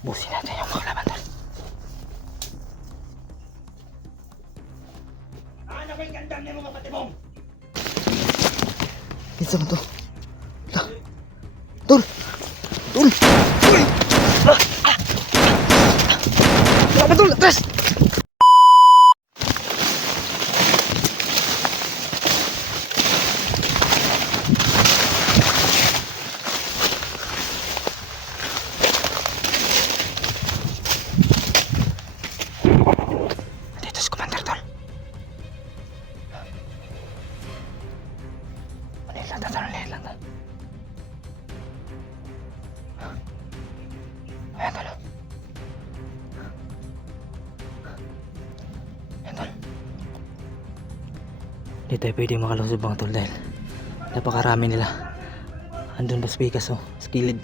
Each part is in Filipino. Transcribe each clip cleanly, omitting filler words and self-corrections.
Busin natin yung mga laban tol. Ano ba yung gandang niya mga patibong? Isa mo to. Tol! Tol! Tol! Laban tol! Atras! Dito si Commander tol. Lihat lang tol, lihat lang tol. Ayan tol. Ayan tol. Hindi tayo pwede makalusog mga tol dahil napakarami nila. Andun ba speakers oh, sa kilid.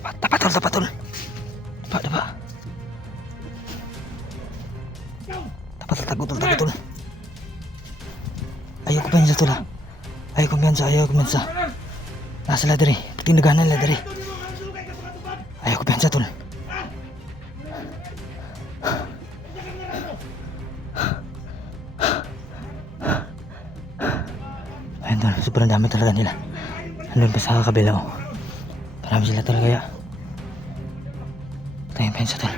Tapat tol, tapat tol. Tapat, tapat. Tapat tago tol, tago tol. Ayaw kumpiyansa tol ha. Ayaw kumpiyansa. Nasa ladari, tinaganan ladari. Ayaw kumpiyansa tol. Ayan tol, sobrang dami talaga nila. Andun pa sa kabila oh. Marami sila talaga kaya. Tayong pensa tol.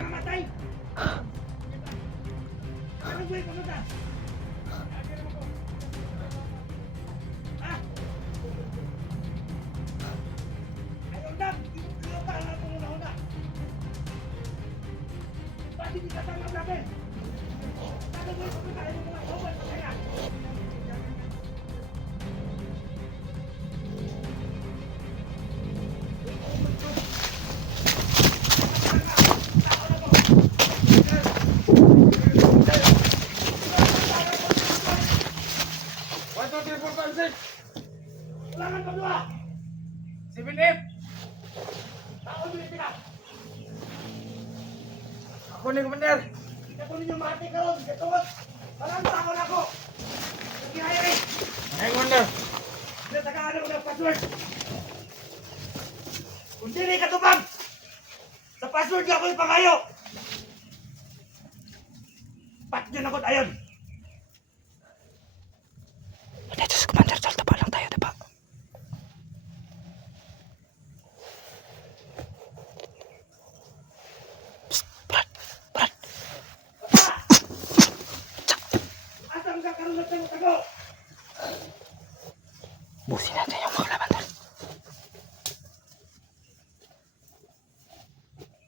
Ulangan kedua. Si Binip. Tahu duit tidak? Ako nih Komander. Kita kunin yung mati kalau ketut. Parang takon ako. Sige hayri. Hey Komander. Kita tagaan mo ng password. Kung dili ka tubag. Sa password ako ipangayo. Pat yun ako ayon. Dito si Commander tol, tapa lang tayo, diba? Psst, Brad. Asam ka karon na tago. Busin natin yung mga laban tol.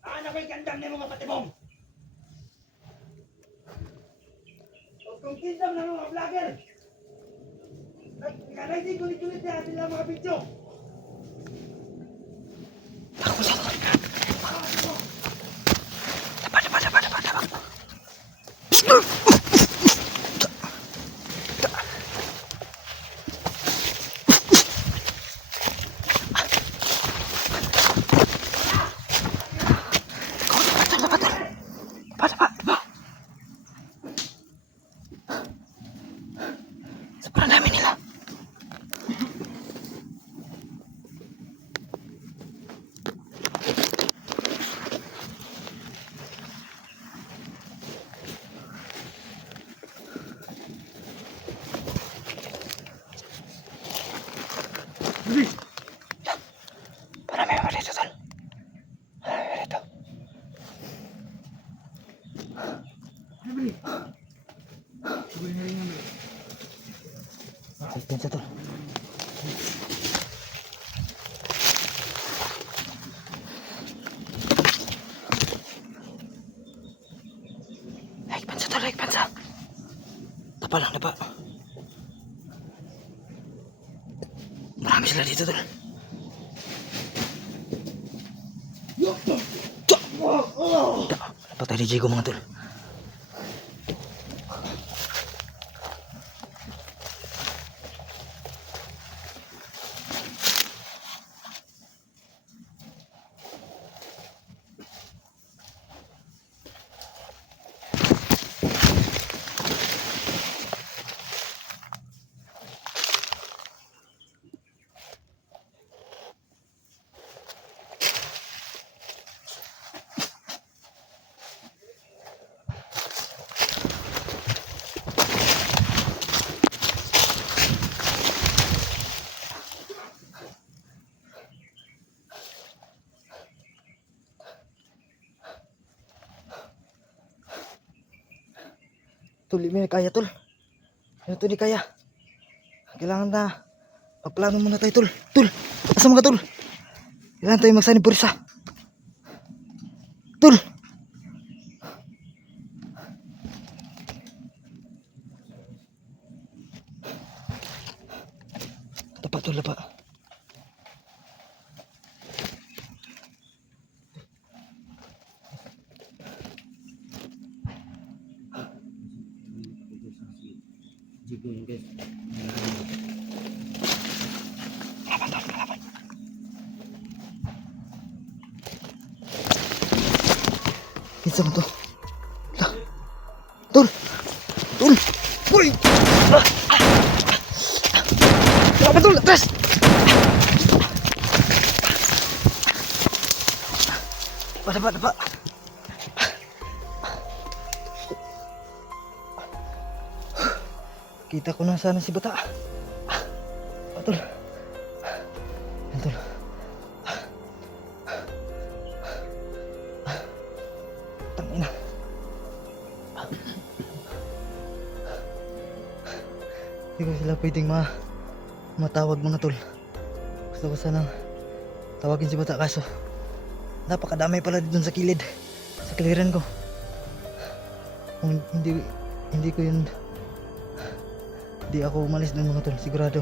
Ano ba yung gandang niya mga patibong? O kung kinsam na mga vlogger. Karena ini kulit-kulit ya sila mga video. Ako lang. Dapat. Sobrang dami nila. Marami pa dito tol. Marami pa dito. Pensa tol. Naik pensa. Tapa lang, tapa. Marami sila dito tol. Napatay ni Jigo mga tol. Tol, di mo na kaya tol. Ano to di kaya? Kailangan na magplano muna tayo tol. Tol, asa mga tol? Kailangan tayo magsanib purisa. Tol! Lapa tol, lapa. Kalaban tol, kalaban. Kinsa mo to? La. Tol! Tol! Uy! Kalaban tol, atras! Dapa. Kita ko na sana si Bata. Tol. Yan, tol. Tangina. Hindi ko sila pwedeng matawag mga tol. Gusto ko sanang tawagin si Bata kaso napakadamay pala dun sa kilid. Sa kiliran ko. Kung hindi ko yun, hindi ako umalis dun mga tol, sigurado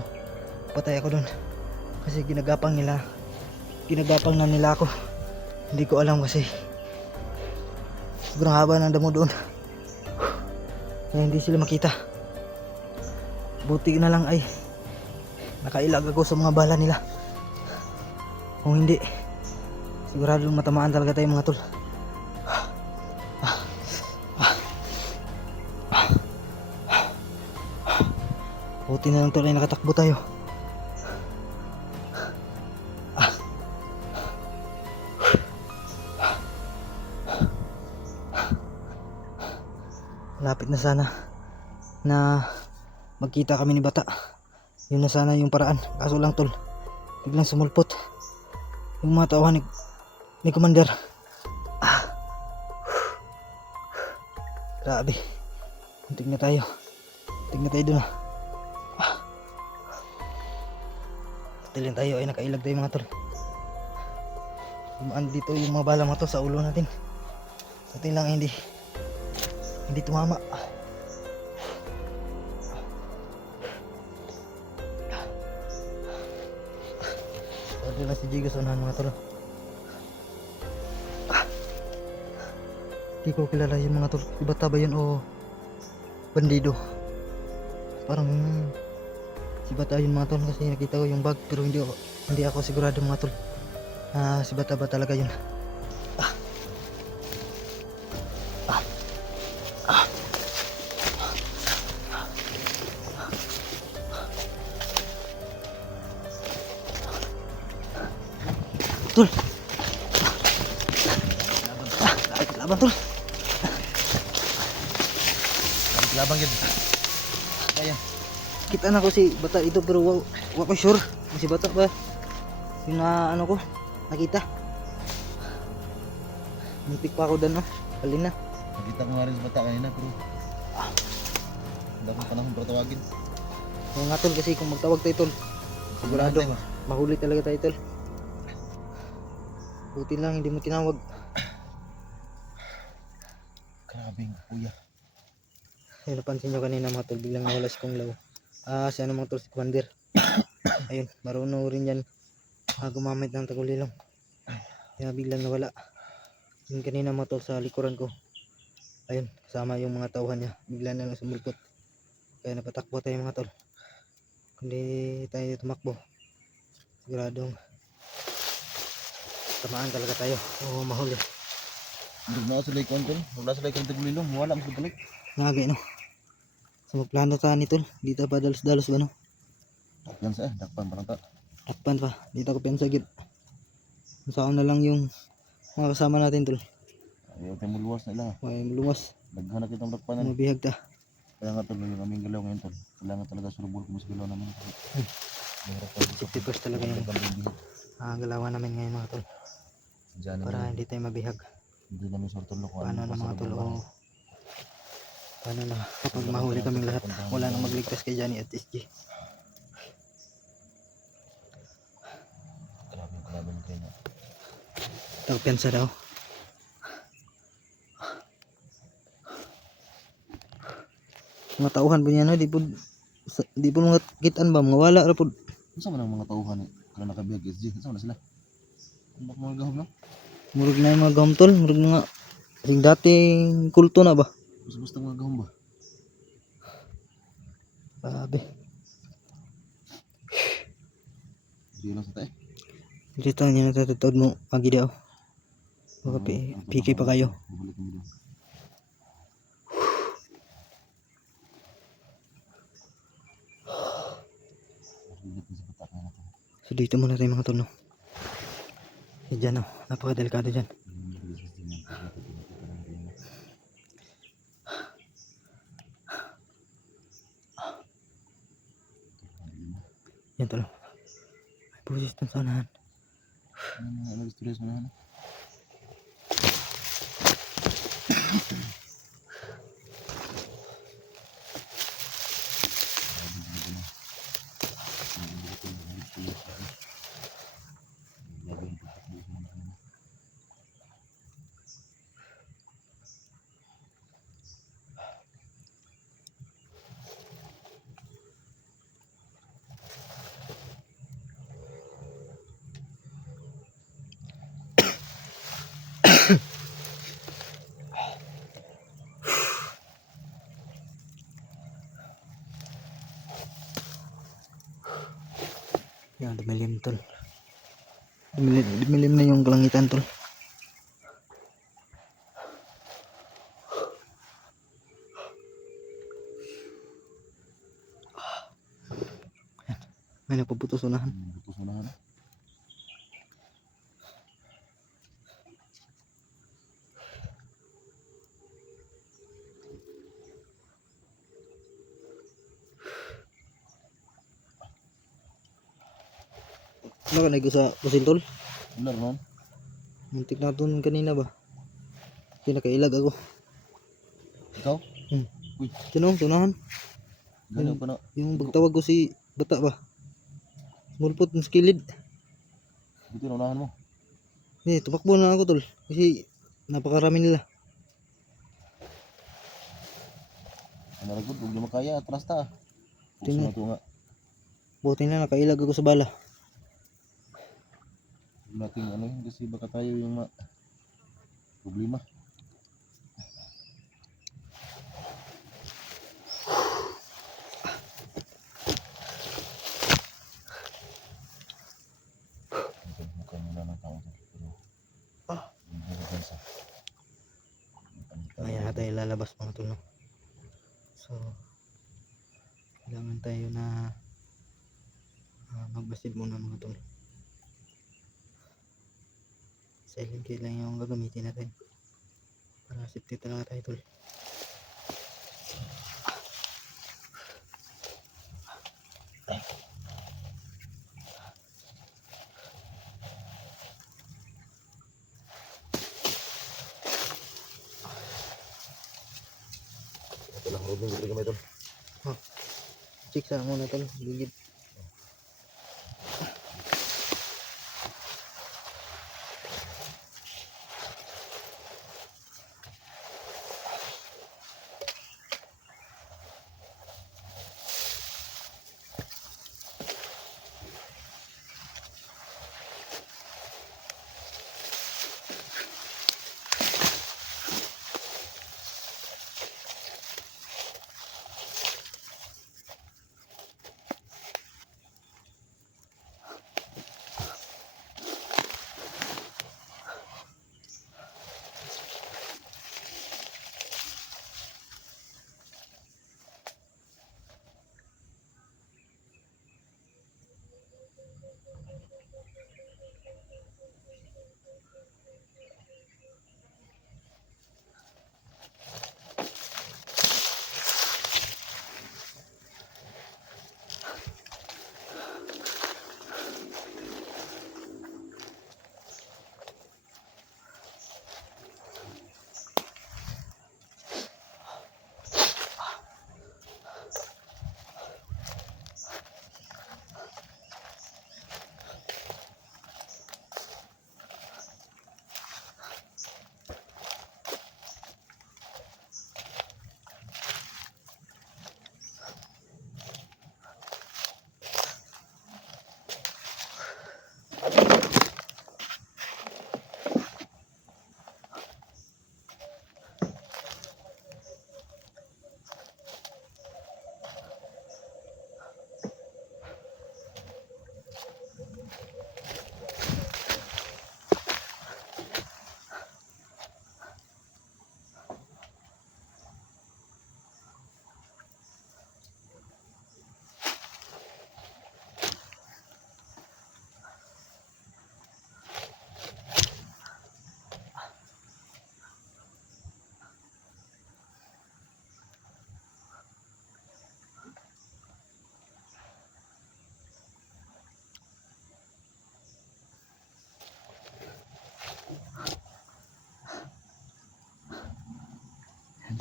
patay ako dun. Kasi ginagapang na nila ako. Hindi ko alam kasi sobrang haba ng damo doon. Kaya hindi sila makita. Buti na lang ay nakailag ako sa mga bala nila. Kung hindi, sigurado matamaan talaga tayo mga tol. Buti na lang tol ay nakatakbo tayo. Lapit na sana na magkita kami ni Bata. Yun na sana yung paraan. Kaso lang tol, biglang sumulpot yung mga tauhan ni Commander. Grabe. Muntik na tayo dun ah. Tilin tayo ay nakailag tayo mga tol. Dumaan dito yung mga bala mga to sa ulo natin. Sa atin lang hindi tumama. Pwede na si Jigo sa unahan mga tol. Hindi ko kilala yung mga tol. Si Bata ba yun o bandido? Parang si Bata yun mga tol kasi nakita ko yung bag pero hindi ako sigurado mga tol. Si Bata ba talaga yun? Tol. Laban tol. Labang yun. Ayan. Kita na ko si Bata ito pero wa ko sure kung si Bata ba yung ano ko nakita. Muntik pa ako doon no. Halina. Nakita ko nga rin sa Bata kanina pero hindi ko panahon para tawagin. Kaya nga tol kasi kung magtawag tayo tol sigurado mahuli talaga tayo tol. Buti lang hindi mo tinawag. Grabing kuya. Ayun, napansin nyo kanina mga tol, biglang nawala si Kung Lao. Si ano mga tol, si Commander. Ayun, marunong rin yan gumamit ng tagulilong. Kaya biglang nawala. Yun kanina mga tol sa likuran ko. Ayun, kasama yung mga tauhan niya. Bigla na lang sumulpot. Kaya napatakbo tayo mga tol. Kundi tayo tumakbo, siguradong tamaan talaga tayo o mahuli. Hindi na sa laikon tol. Wala sa laikon tagulilong. Wala mo sa balik. Nagay no. So magplano ta ni tol. Dito pa dalos-dalos ba no? Dakpan sa dakpan parang ta. Takpan pa. Dito ko piyansa gid. Saan na lang yung mga kasama natin tol. Ayaw tayo muluwas na lang. May lumas. Daghan na kitang dakpanan. Mabihag ta. Kaya nga tol yung aming galaw ngayon tol. Kailangan talaga surubol kung mas galaw naman. Mahirap tayo dito. 50% talaga yung galawan namin ngayon mga tol. Diyan Para naman. hindi tayo mabihag. Hindi namin surtulok. Paano na mga tol o Paano na kapag mahuli kaming lahat, wala nang magligtas kay Johnny at SG. Grabe yung kalaban ko yun. Tagpensa daw. Mga tauhan po niya no, di po mga kitaan ba, mga wala ra po. Ano man ang mga tauhan eh? Kaya nakabiyag SG. Ano na sila? Ano ba mga gahom no? Murag na yung mga gamtol, murag mga yung dating kulto na ba? Basta mga gahom ba? Grabe. Hindi lang sa tayo. Dito niya natatutod mo, pagi daw. Baka piki pa kayo. Bubalik kami doon. Marinit na sa patak na natin. So dito muna tayo mga tol no. Diyan no, napakadelikado dyan. Yan tol. May pusis ng sanahan. Ano istorya sa mga Yan, dumilim tol. Dumilim na yung kalangitan tol. Yan. May nagpaputos unahan. butos mo na. Ano ka nag sa pusin tol? Ular noon. Muntik na doon kanina ba? Kinakailag ako. Ikaw? Uy, Tinong, tunahan. gano'n pa na. Yung pagtawag ko si bata ba? Mulpot ng skilid. Dito na unahan mo. Eh, tumakbo na ako tol. Kasi napakarami nila. Ano ragod, huwag na makaya. Atras ta. Puso Tingnan. na ito nga. Buti na nakailag ako sa bala. Huwag natin ano yun. Kasi baka tayo yung problema. Ito, mukhang muna ng tao. Hindi ko pensa. Ayan na tayo lalabas mga tol no? So kailangan tayo na magbasid muna mga tol. Silent kill lang yung gagamitin natin para safety talaga tayo tol. Ito lang, huwag nang gamay ito. Check sa muna tol, gigit.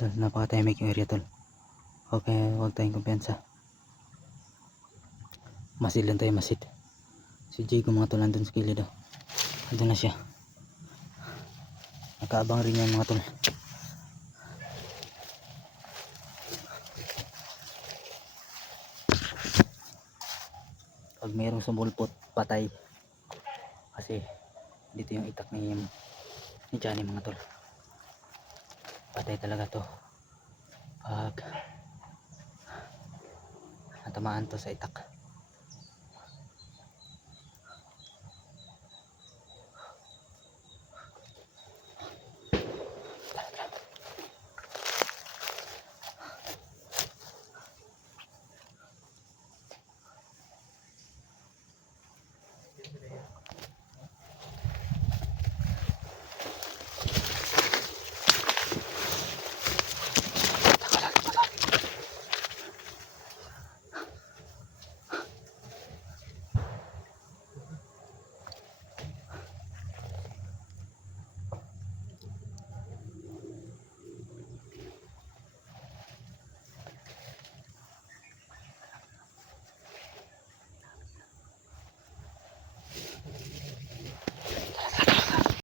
tol, napaka-tahimik yung area tol. Okay, huwag tayong kumpiyansa. Masid lang tayo, masid. Si Jigo mga tol nandun sa kilid oh. Andun na siya. Nakaabang rin yan mga tol. Pag mayroong sumulpot, patay. Kasi dito yung itak ni Johnny mga tol. Patay talaga to pag natamaan to sa itak.